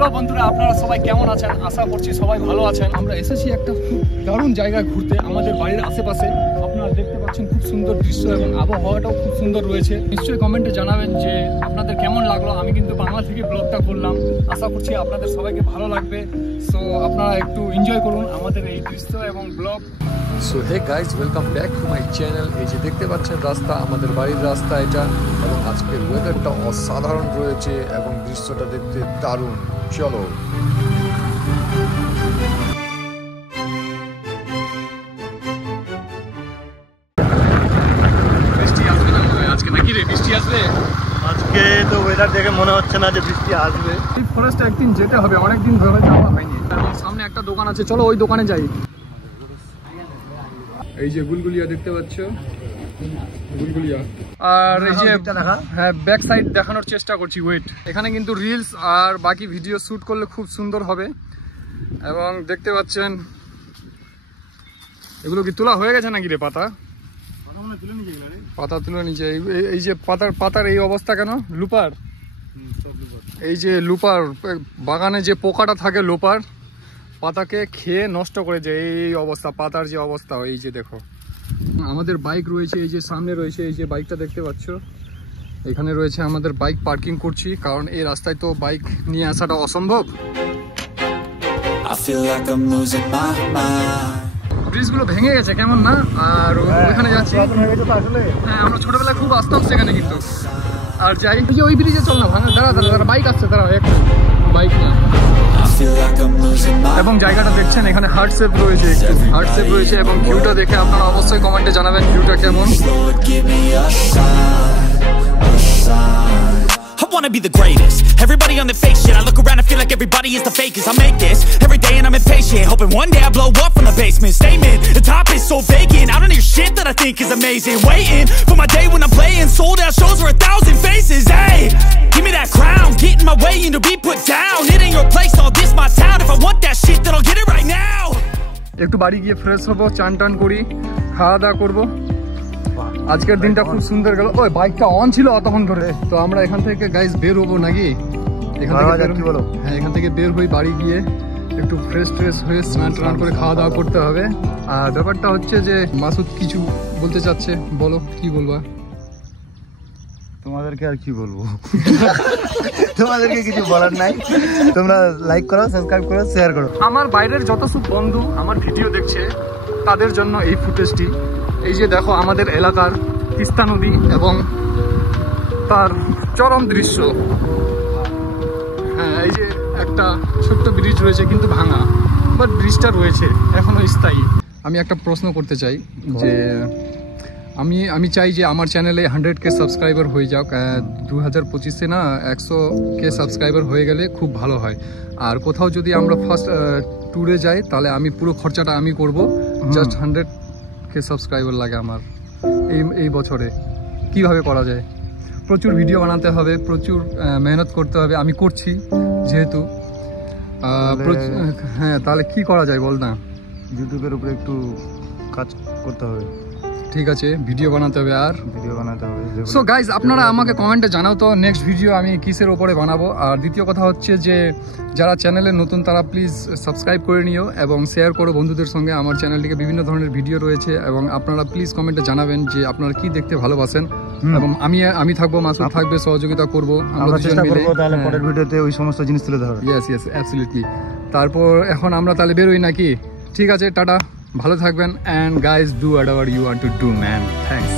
Hello বন্ধুরা, আপনারা সবাই কেমন আছেন? আশা করছি সবাই ভালো আছেন। আমরা এসেছি একটা দারুণ জায়গায় ঘুরতে আমাদের বাড়ির আশেপাশে। আপনারা দেখতে পাচ্ছেন খুব সুন্দর দৃশ্য এবং আবহাওয়াটাও খুব সুন্দর রয়েছে। নিশ্চয়ই কমেন্টে জানাবেন যে আপনাদের কেমন লাগলো। আমি কিন্তু বাংলা থেকে ব্লগটা করলাম, আশা করছি আপনাদের সবাইকে ভালো লাগবে। সো আপনারা একটু এনজয় করুন আমাদের এই দৃশ্য এবং blog. So hey guys, welcome back to my channel. এই যে দেখতে পাচ্ছেন রাস্তা, আমাদের বাড়ির রাস্তা এটা, এবং আজকের ওয়েদারটা অসাধারণ রয়েছে এবং দৃশ্যটা দেখতে দারুণ। চলো বৃষ্টি আসবে না আজকে, নাকি রে? বৃষ্টি আসবে আজকে তো ওয়েদার দেখে মনে হচ্ছে না যে বৃষ্টি আসবে। এই ফরেস্টে একদিন যেতে হবে, অনেকদিন ধরে যাওয়া হয়নি। এবং সামনে একটা দোকান আছে, চলো ওই দোকানে যাই। এই যে গুলগুলিয়া দেখতে পাচ্ছ, গুলগুলিয়া। আর এই যে হ্যাঁ, ব্যাক সাইড দেখানোর চেষ্টা করছি, ওয়েট। এখানে কিন্তু রিলস আর বাকি ভিডিও শ্যুট করলে খুব সুন্দর হবে। এবং দেখতে পাচ্ছেন এগুলো কি তোলা হয়ে গেছে নাকি রে? পাতা তুলে নিচে। এই যে পাতার এই অবস্থা কেন? লুপার, এই যে লুপার বাগানে যে পোকাটা থাকে, লোপার পাতাকে খেয়ে নষ্ট করে যায়। এই অবস্থা পাতার যে অবস্থা, এই যে দেখো। আমাদের বাইক রয়েছে, এই যে সামনে রয়েছে, এই যে বাইকটা দেখতে পাচ্ছ। এখানে রয়েছে আমাদের বাইক, পার্কিং করছি কারণ এই রাস্তায় তো বাইক নিয়ে আসাটা অসম্ভব। ব্রিজগুলো ভেঙে গেছে কেমন না? আর ওইখানে যাচ্ছি। হ্যাঁ, আমরা ছোটবেলায় খুব আসতাম সেখানে কিন্তু। আর যাই, যে ওই ব্রিজে চল না, ভাঙা। দাঁড়া বাইক আসছে, দাঁড়া একটা বাইক না। এবং জায়গাটা দেখছেন, এখানে হার্ট শেপ রয়েছে, একটু হার্ট শেপ রয়েছে। এবং ভিউটা দেখে আপনারা অবশ্যই কমেন্টে জানাবেন ভিউটা কেমন। I wanna be the greatest. Everybody on the fake shit. I look around and feel like everybody is the fakest. I make this every day and I'm impatient, hoping one day I blow up from the basement. Statement, the top is so vacant. I don't hear shit that I think is amazing. Waiting for my day when I'm playing sold out shows for 1,000 faces. Hey, give me that crown, get in my way and to be put down. It ain't your place, all this my town. If I want that shit, then I'll get it right now. একটু বাড়ি গিয়ে fresh হবো, চান টান করি, খাওয়া দাওয়া করবো। আজকের দিনটা খুব সুন্দর গেল। ওই বাইকটা অন ছিল অতক্ষণ ধরে। তো আমরা এখান থেকে গাইস বের হবো নাকি? এখান থেকে বের হই, বাড়ি গিয়ে একটু ফ্রেশ হয়ে স্নান টান করে খাওয়া দাওয়া করতে হবে। আর ব্যাপারটা হচ্ছে যে মাসুদ কিছু বলতে চাচ্ছে, বলো কি বলবা? তোমাদেরকে আর কি বলবো, তোমাদেরকে কিছু বলার নাই। তোমরা লাইক করো, সাবস্ক্রাইব করো, শেয়ার করো। আমার বাইরের যত সব বন্ধু আমার ভিডিও দেখছে তাদের জন্য এই ফুটেজটি। এই যে দেখো আমাদের এলাকার তিস্তা নদী এবং তার চরম দৃশ্য। হ্যাঁ, এই যে একটা ছোট্ট ব্রিজ রয়েছে কিন্তু ভাঙা, বাট ব্রিজটা রয়েছে এখনো স্থায়ী। আমি একটা প্রশ্ন করতে চাই যে আমি চাই যে আমার চ্যানেলে 100K সাবস্ক্রাইবার হয়ে যাক। 2025-এ না 100K সাবস্ক্রাইবার হয়ে গেলে খুব ভালো হয়। আর কোথাও যদি আমরা ফার্স্ট ট্যুরে যাই তাহলে আমি পুরো খরচাটা আমি করব। জাস্ট 100K সাবস্ক্রাইবার লাগে আমার এই বছরে। কিভাবে করা যায়? প্রচুর ভিডিও বানাতে হবে, প্রচুর মেহনত করতে হবে। আমি করছি যেহেতু। হ্যাঁ, তাহলে কি করা যায় বল না? ইউটিউবের উপরে একটু কাজ করতে হবে। ঠিক আছে, ভিডিও বানাতে হবে আর ভিডিও বানাতে হবে। সো গাইজ, আপনারা আমাকে কমেন্টে জানাও তো নেক্সট ভিডিও আমি কিসের ওপরে বানাবো। আর দ্বিতীয় কথা হচ্ছে যে যারা চ্যানেলে নতুন তারা প্লিজ সাবস্ক্রাইব করে নিও এবং শেয়ার করো বন্ধুদের সঙ্গে। আমার চ্যানেলটিকে বিভিন্ন ধরনের ভিডিও রয়েছে এবং আপনারা প্লিজ কমেন্টে জানাবেন যে আপনারা কি দেখতে ভালোবাসেন। এবং আমি থাকবো, মাসুদ থাকবে, সহযোগিতা করবো। আমরা চেষ্টা করবো তাহলে পরের ভিডিওতে ওই সমস্ত জিনিস তুলে ধরো। Yes absolutely. তারপর এখন আমরা তাহলে বেরোই নাকি? ঠিক আছে, টাটা, ভালো থাকবেন। And guys, do whatever you want to do man. Thanks.